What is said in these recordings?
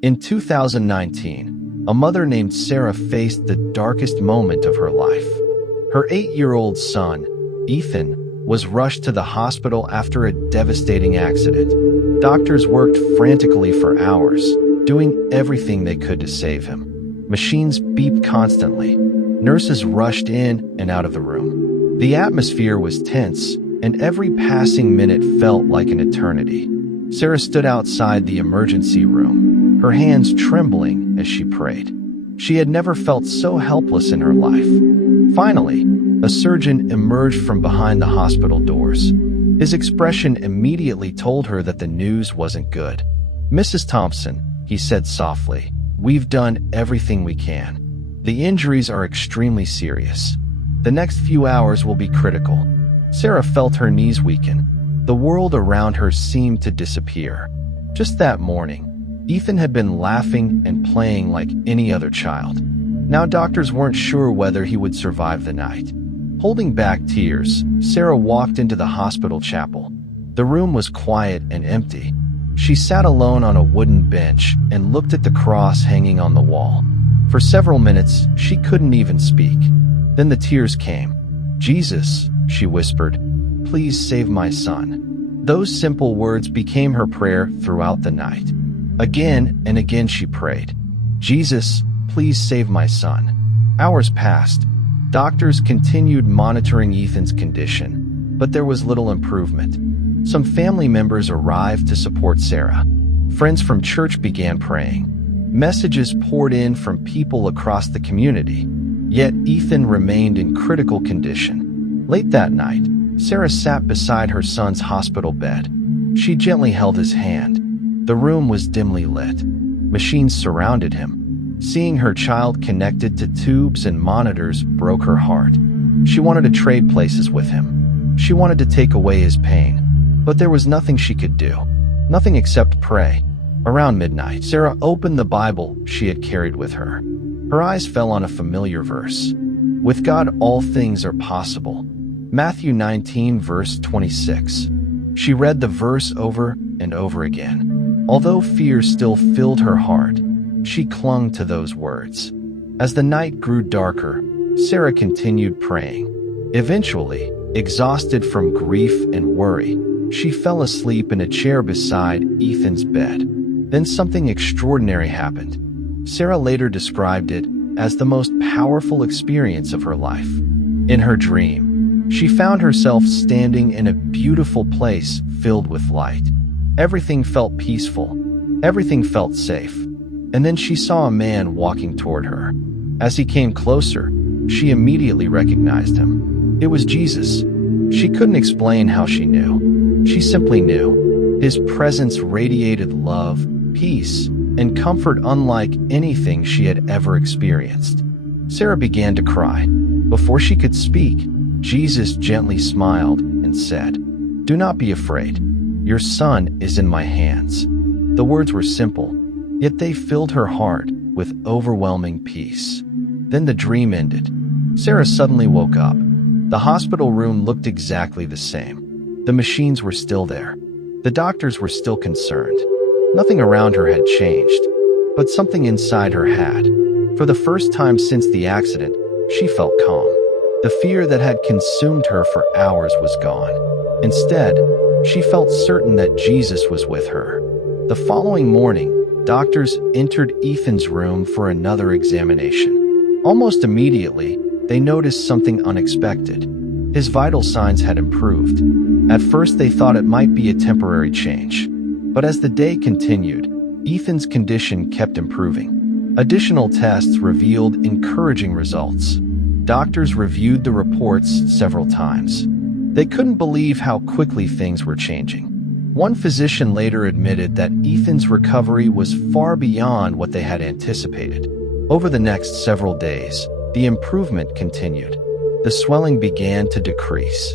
In 2019, a mother named Sarah faced the darkest moment of her life. Her 8-year-old son, Ethan, was rushed to the hospital after a devastating accident. Doctors worked frantically for hours, doing everything they could to save him. Machines beeped constantly. Nurses rushed in and out of the room. The atmosphere was tense, and every passing minute felt like an eternity. Sarah stood outside the emergency room, her hands trembling as she prayed. She had never felt so helpless in her life. Finally, a surgeon emerged from behind the hospital doors. His expression immediately told her that the news wasn't good. "Mrs. Thompson," he said softly, "we've done everything we can. The injuries are extremely serious. The next few hours will be critical." Sarah felt her knees weaken. The world around her seemed to disappear. Just that morning, Ethan had been laughing and playing like any other child. Now doctors weren't sure whether he would survive the night. Holding back tears, Sarah walked into the hospital chapel. The room was quiet and empty. She sat alone on a wooden bench and looked at the cross hanging on the wall. For several minutes, she couldn't even speak. Then the tears came. "Jesus," she whispered, "please save my son." Those simple words became her prayer throughout the night. Again and again she prayed, "Jesus, please save my son." Hours passed. Doctors continued monitoring Ethan's condition, but there was little improvement. Some family members arrived to support Sarah. Friends from church began praying. Messages poured in from people across the community. Yet Ethan remained in critical condition. Late that night, Sarah sat beside her son's hospital bed. She gently held his hand. The room was dimly lit. Machines surrounded him. Seeing her child connected to tubes and monitors broke her heart. She wanted to trade places with him. She wanted to take away his pain. But there was nothing she could do. Nothing except pray. Around midnight, Sarah opened the Bible she had carried with her. Her eyes fell on a familiar verse. "With God all things are possible." Matthew 19 verse 26. She read the verse over and over again. Although fear still filled her heart, she clung to those words. As the night grew darker, Sarah continued praying. Eventually, exhausted from grief and worry, she fell asleep in a chair beside Ethan's bed. Then something extraordinary happened. Sarah later described it as the most powerful experience of her life. In her dream, she found herself standing in a beautiful place filled with light. Everything felt peaceful. Everything felt safe. And then she saw a man walking toward her. As he came closer, she immediately recognized him. It was Jesus. She couldn't explain how she knew. She simply knew. His presence radiated love, peace, and comfort unlike anything she had ever experienced. Sarah began to cry. Before she could speak, Jesus gently smiled and said, "Do not be afraid. Your son is in my hands." The words were simple, yet they filled her heart with overwhelming peace. Then the dream ended. Sarah suddenly woke up. The hospital room looked exactly the same. The machines were still there. The doctors were still concerned. Nothing around her had changed, but something inside her had. For the first time since the accident, she felt calm. The fear that had consumed her for hours was gone. Instead, she felt certain that Jesus was with her. The following morning, doctors entered Ethan's room for another examination. Almost immediately, they noticed something unexpected. His vital signs had improved. At first, they thought it might be a temporary change. But as the day continued, Ethan's condition kept improving. Additional tests revealed encouraging results. Doctors reviewed the reports several times. They couldn't believe how quickly things were changing. One physician later admitted that Ethan's recovery was far beyond what they had anticipated. Over the next several days, the improvement continued. The swelling began to decrease.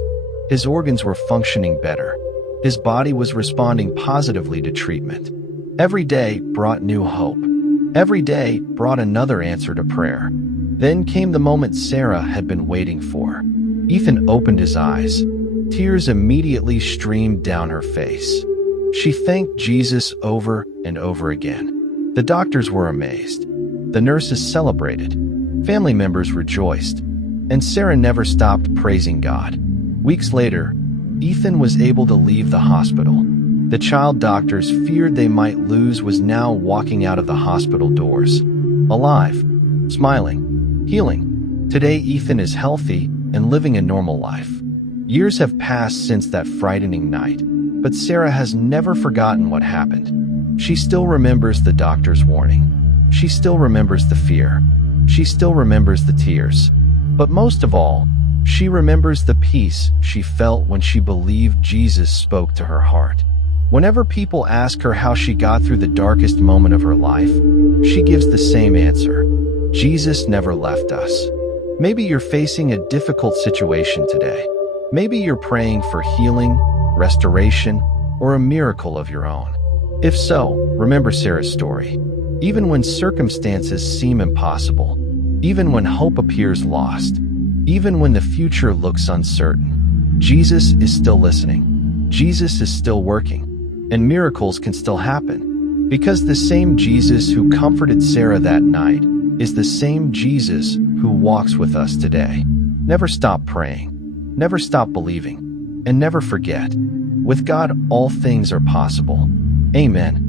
His organs were functioning better. His body was responding positively to treatment. Every day brought new hope. Every day brought another answer to prayer. Then came the moment Sarah had been waiting for. Ethan opened his eyes. Tears immediately streamed down her face. She thanked Jesus over and over again. The doctors were amazed. The nurses celebrated. Family members rejoiced. And Sarah never stopped praising God. Weeks later, Ethan was able to leave the hospital. The child doctors feared they might lose was now walking out of the hospital doors. Alive, smiling, healing. Today Ethan is healthy and living a normal life. Years have passed since that frightening night, but Sarah has never forgotten what happened. She still remembers the doctor's warning. She still remembers the fear. She still remembers the tears. But most of all, she remembers the peace she felt when she believed Jesus spoke to her heart. Whenever people ask her how she got through the darkest moment of her life, she gives the same answer: Jesus never left us. Maybe you're facing a difficult situation today. Maybe you're praying for healing, restoration, or a miracle of your own. If so, remember Sarah's story. Even when circumstances seem impossible, even when hope appears lost, even when the future looks uncertain, Jesus is still listening. Jesus is still working. And miracles can still happen. Because the same Jesus who comforted Sarah that night is the same Jesus who walks with us today. Never stop praying. Never stop believing. And never forget, with God all things are possible. Amen.